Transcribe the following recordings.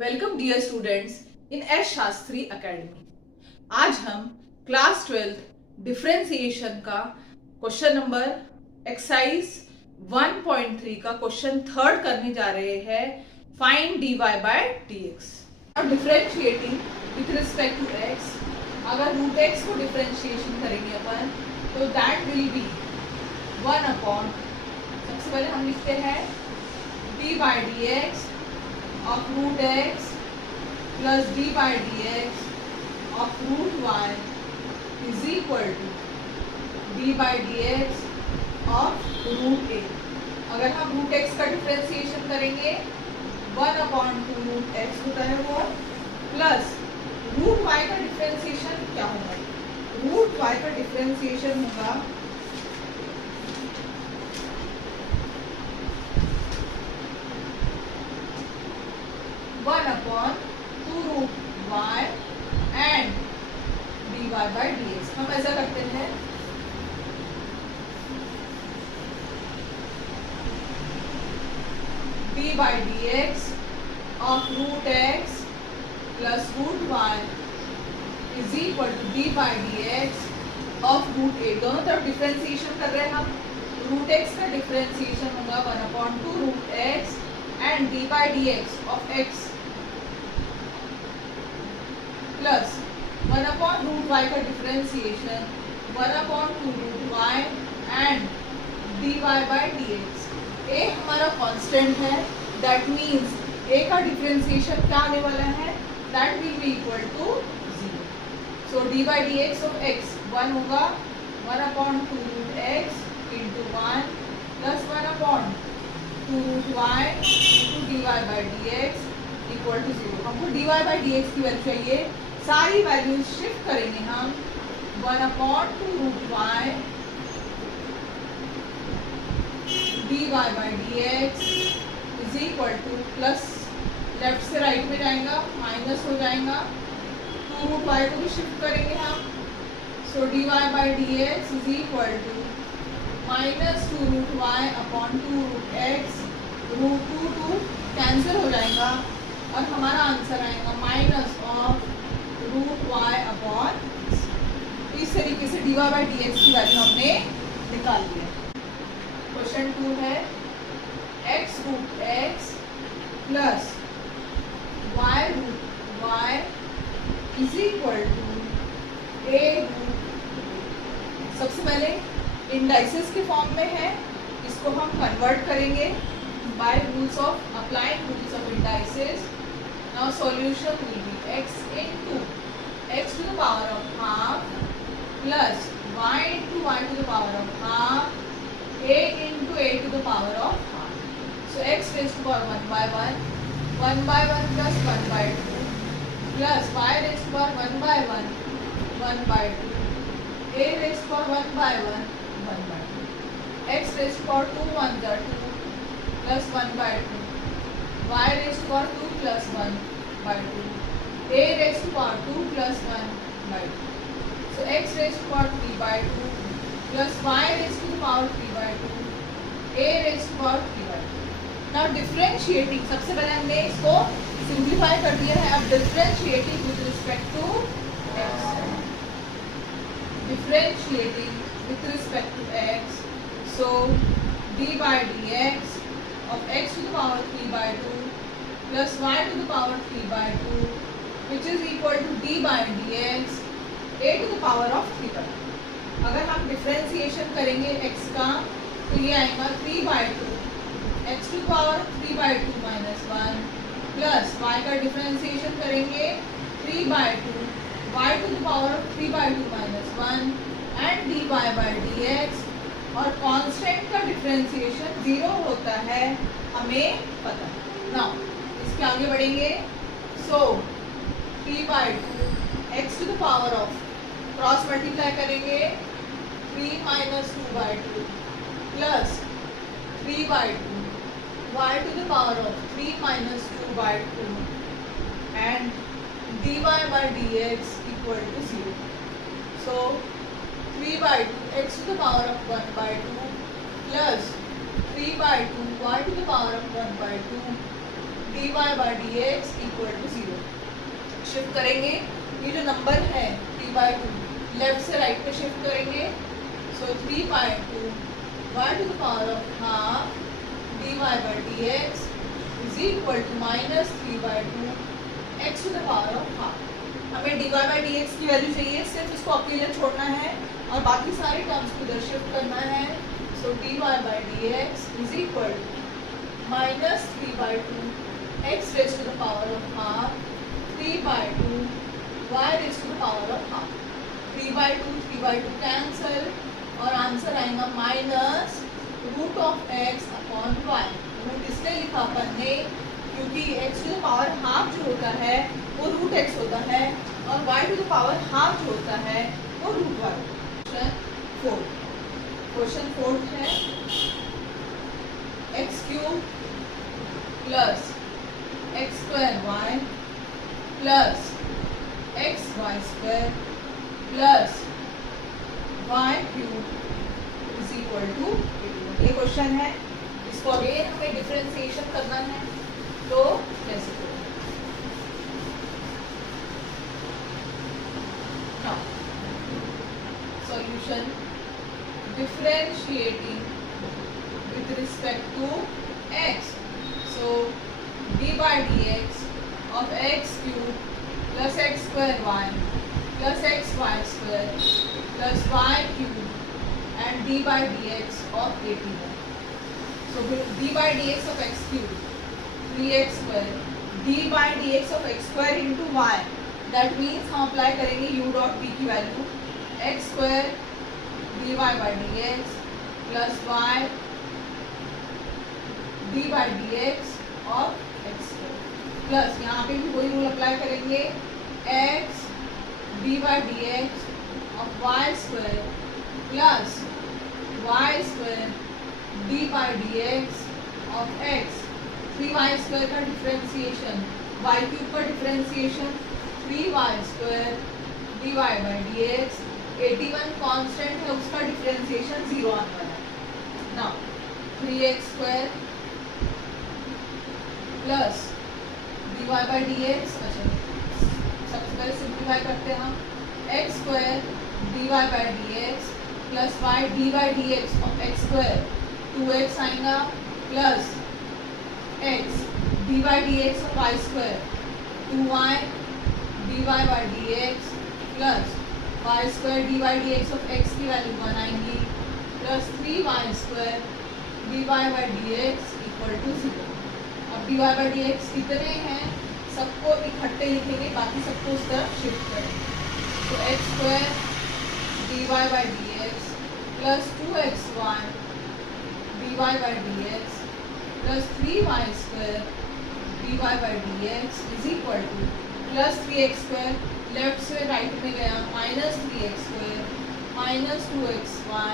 Welcome dear students in S Shastri academy. आज हम class 12 differentiation का क्वेश्चन नंबर एक्सरसाइज 1.3 का क्वेश्चन थर्ड करने जा रहे हैं। Find dy bye dx। अब differentiating with respect to x, अगर रूट x को डिफरेंशिएशन करेंगे अपन तो दैट विल बी 1 अपॉन, सबसे पहले हम लिखते हैं dy bye dx of root x plus d by dx of root y is equal to d by dx of root a। अगर हम root x का डिफरेंशिएशन करेंगे 1 अपॉन 2 रूट x होता है वो, प्लस रूट y का differentiation क्या होगा, रूट y का डिफरेंशिएशन होगा 1 upon 2 root y and dy bye dx। हम ऐसा करते हैं d by dx of root x plus root y is equal to d by dx of root a। दोनों तरफ डिफरेंशिएशन कर रहे हैं हम। रूट x का डिफरेंशिएशन होगा 1 upon 2 root x and d by dx of x plus 1 upon root y का differentiation 1 upon 2 root y and dy bye dx। a हमारा कांस्टेंट है, दैट मींस a का डिफरेंशिएशन क्या आने वाला है, that will be equal to 0। So dy bye dx of x 1 होगा 1 upon 2 root x into 1 plus 1 upon 2 root y into dy bye dx equal to 0। हमको dy bye dx की value चाहिए, सारी वैल्यूज शिफ्ट करेंगे हम 1 upon 2 root y dy bye dx is equal to, plus left से right में जाएगा minus हो जाएगा, 2 रूट y को भी शिफ्ट करेंगे हम। So dy bye dx is equal to minus 2 root y upon 2 root x, root 2 cancel हो जाएगा और हमारा आंसर आएगा minus of root y upon. इस तरीके से dy बाय dx की वैल्यू हमने निकाल ली है। क्वेश्चन 2 है x root x plus y root y is equal to a root. सबसे पहले इंडाइसेस के फॉर्म में है, इसको हम कन्वर्ट करेंगे by rules of applying rules of indices. Now solution will be x into x to the power of half plus y into y to the power of half, a into a to the power of half. So x raised to power 1 by 1, 1 by 1 plus 1 by 2 plus y raised to power 1 by 1, 1 by 2, a raised to power 1 by 1, 1 by 2, x raised to power 2 1 are 2 plus 1 by 2, y raised to power 2 plus 1 by 2, a raised to power 2 plus 1 by 2. So x raised to power 3 by 2 plus y raised to the power 3 by 2, a raised to power 3 by 2. Now differentiating, सबसे पहले हमने इसको simplify कर दिया है। अब differentiating with respect to x, differentiating with respect to x, so d by dx of x to the power 3 by 2 plus y to the power 3 by 2 which is equal to d by dx a to the power of 3 by 2। अगर हम differentiation करेंगे x का तो ये आएगा 3 by 2 x to the power 3 by 2 minus 1 plus y का differentiation करेंगे 3 by 2 y to the power of 3 by 2 minus 1 and dy by dx। और कांस्टेंट का डिफरेंशिएशन 0 होता है, हमें पता है। नाउ इसके आगे बढ़ेंगे। सो 3 by 2 x to the power of, cross multiply करेंगे 3 minus 2 by 2 plus 3 by 2 y to the power of 3 minus 2 by 2 and dy by dx equal to 0. So 3 by 2 x to the power of 1 by 2 plus 3 by 2 y to the power of 1 by 2 dy by dx equal to 0। Shift करेंगे, ये जो number है 3/2 left से right पे shift करेंगे। So 3/2 y to the power of half dy by dx is equal to minus 3/2 x to the power of half. हमें dy by dx की value चाहिए, सिर्फ इसको अकेले छोड़ना है और बाकी सारे टर्म्स को इधर शिफ्ट करना है। So dy by dx is equal to minus 3/2 x raise to the power of half 3/2 y raise to the power of half. 3/2 cancel और आंसर आएगा minus root of x upon y। Root इसलिए लिखा अपन ने क्योंकि x to the power half जो होता है वो रूट x होता है और y to the power half जो होता है वो रूट y। क्वेश्चन 4 है x³ plus x² plus xy² plus y³ is equal to 81। ये क्वेश्चन है, इसको अगेन हमें डिफरेंशिएशन करना है, तो कैसे करें? Solution differentiating with respect to x. So d by dx of x³ plus x² plus xy² plus y³ and d by dx of 81. So d by dx of x³ 3x² d by dx of x² into y, that means हम apply करेंगे u dot b की value x² dy by dx plus y d by dx of x² plus यहाँ पे भी वही rule apply करेंगे x d by dx of y² plus y² d by dx of x। 3y² का differentiation, y³ का differentiation 3y² dy by dx। 81 constant है, उसका differentiation 0 आने वाला है। Now 3x² plus dy by dx, अच्छा सबसे पहले सिंप्लीफाई करते हैं हम x² dy by dx plus y d by dx of x² 2x आएगा plus x d by dx of y² 2y dy by dx plus y² dy dx of x की value 1 आएंगी plus 3y² dy by dx equal to 0। अब dy by dx कितने हैं सबको इकट्ठे लिखेंगे, बाकी सबको उस तरफ शिफ्ट करेंगे। तो x² dy by dx plus 2xy dy by dx plus 3y² dy by dx is equal to plus 3x² left से राइट में गया माइनस 3x² माइनस 2xy,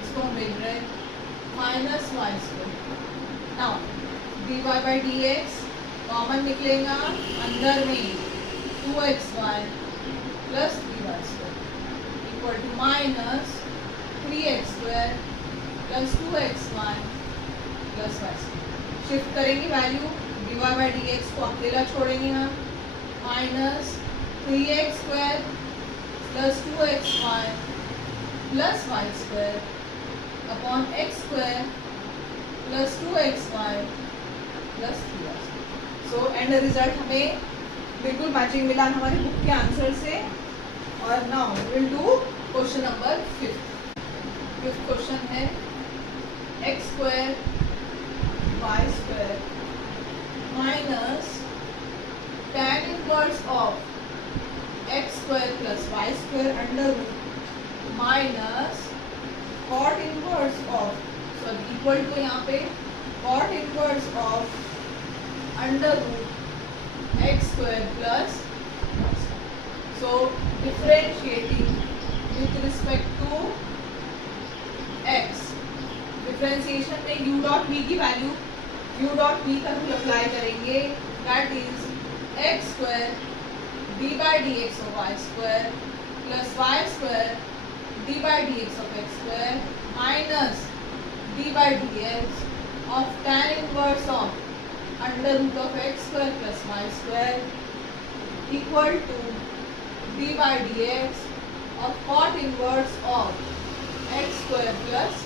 इसको हम लिख रहे minus y²। Now dy by dx common निकलेगा, अंदर में 2xy plus 3y² equal to minus 3x² plus 2xy plus y²। Shift करेंगे वैल्यू, dy by dx को अकेला छोड़ेंगे हम minus 3x² plus 2xy plus y² upon x² plus 2xy plus 3y²। So end result हमें बिल्कुल matching मिला हमारे book के आंसर से। और now will do question number 5th question है x² y² minus tan inverse of x² plus y² under root minus cot inverse of, sorry equal to यहाँ पे cot inverse of under root x² plus y²। So differentiating with respect to x, differentiation में u dot v की वैल्यू u dot v का rule apply करेंगे, that is x² d by dx of y² plus y² d by dx of x² minus d by dx of tan inverse of under root of x square plus y square equal to d by d x of cot inverse of x square plus,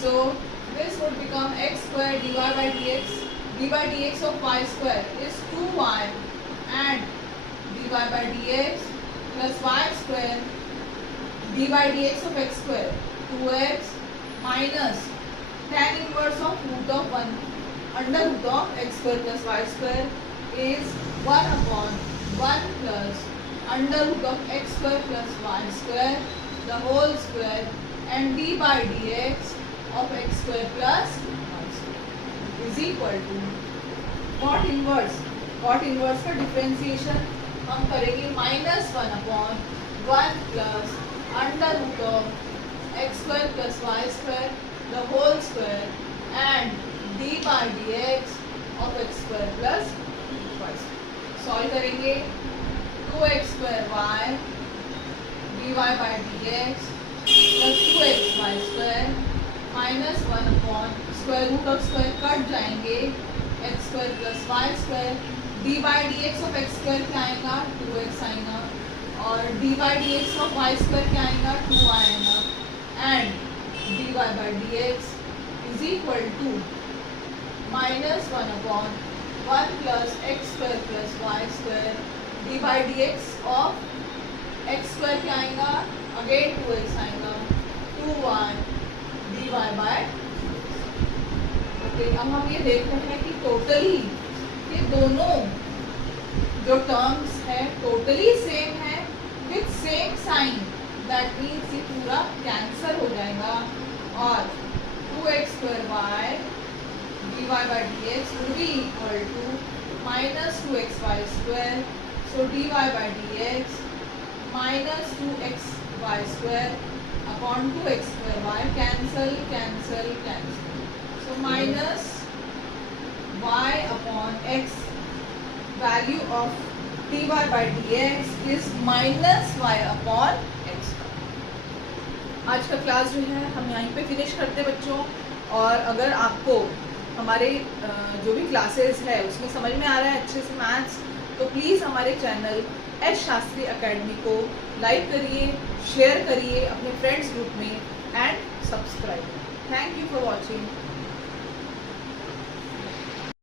so this would become x square dy by dx of y square is 2y and dy by dx plus y square d by dx of x square 2x minus tan inverse of root of 1 under root of x square plus y square is 1 upon 1 plus under root of x square plus y square the whole square and d by dx of x square plus y square is equal to cot inverse का differentiation हम करेंगे -1 upon 1 plus under root of x square plus y square the whole square and d by d x of x square plus y square. Solve करेंगे 2x square y d y by d x plus 2x y square -1 upon square root of square cut जाएंगे x square plus y square d by d x of x square क्या आएगा 2x आएगा और d by d x of y square क्या आएगा 2 आएगा and d y by d x is equal to -1 upon 1 plus x square plus y square d by d x of x square क्या आएगा again 2x आएगा 2y dy bye. Okay, अब हम ये देख रहे हैं कि टोटली ये दोनों जो टर्म्स है टोटली सेम है with same sign, that means ये पूरा कैंसिल हो जाएगा और 2x square y d y by d x will be equal to -2xy square, so d y by d x -2xy square upon 2x square y cancel cancel cancel, so minus y upon x value of dy by dx is -y upon x। आज का class जो है हम यहीं पे finish करते हैं बच्चों, और अगर आपको हमारे जो भी क्लासेस है उसमें समझ में आ रहा है अच्छे से मैथ्स, तो प्लीज़ हमारे चैनल एस शास्त्री एकेडमी को लाइक करिए, शेयर करिए अपने फ्रेंड्स ग्रुप में and subscribe. Thank you for watching.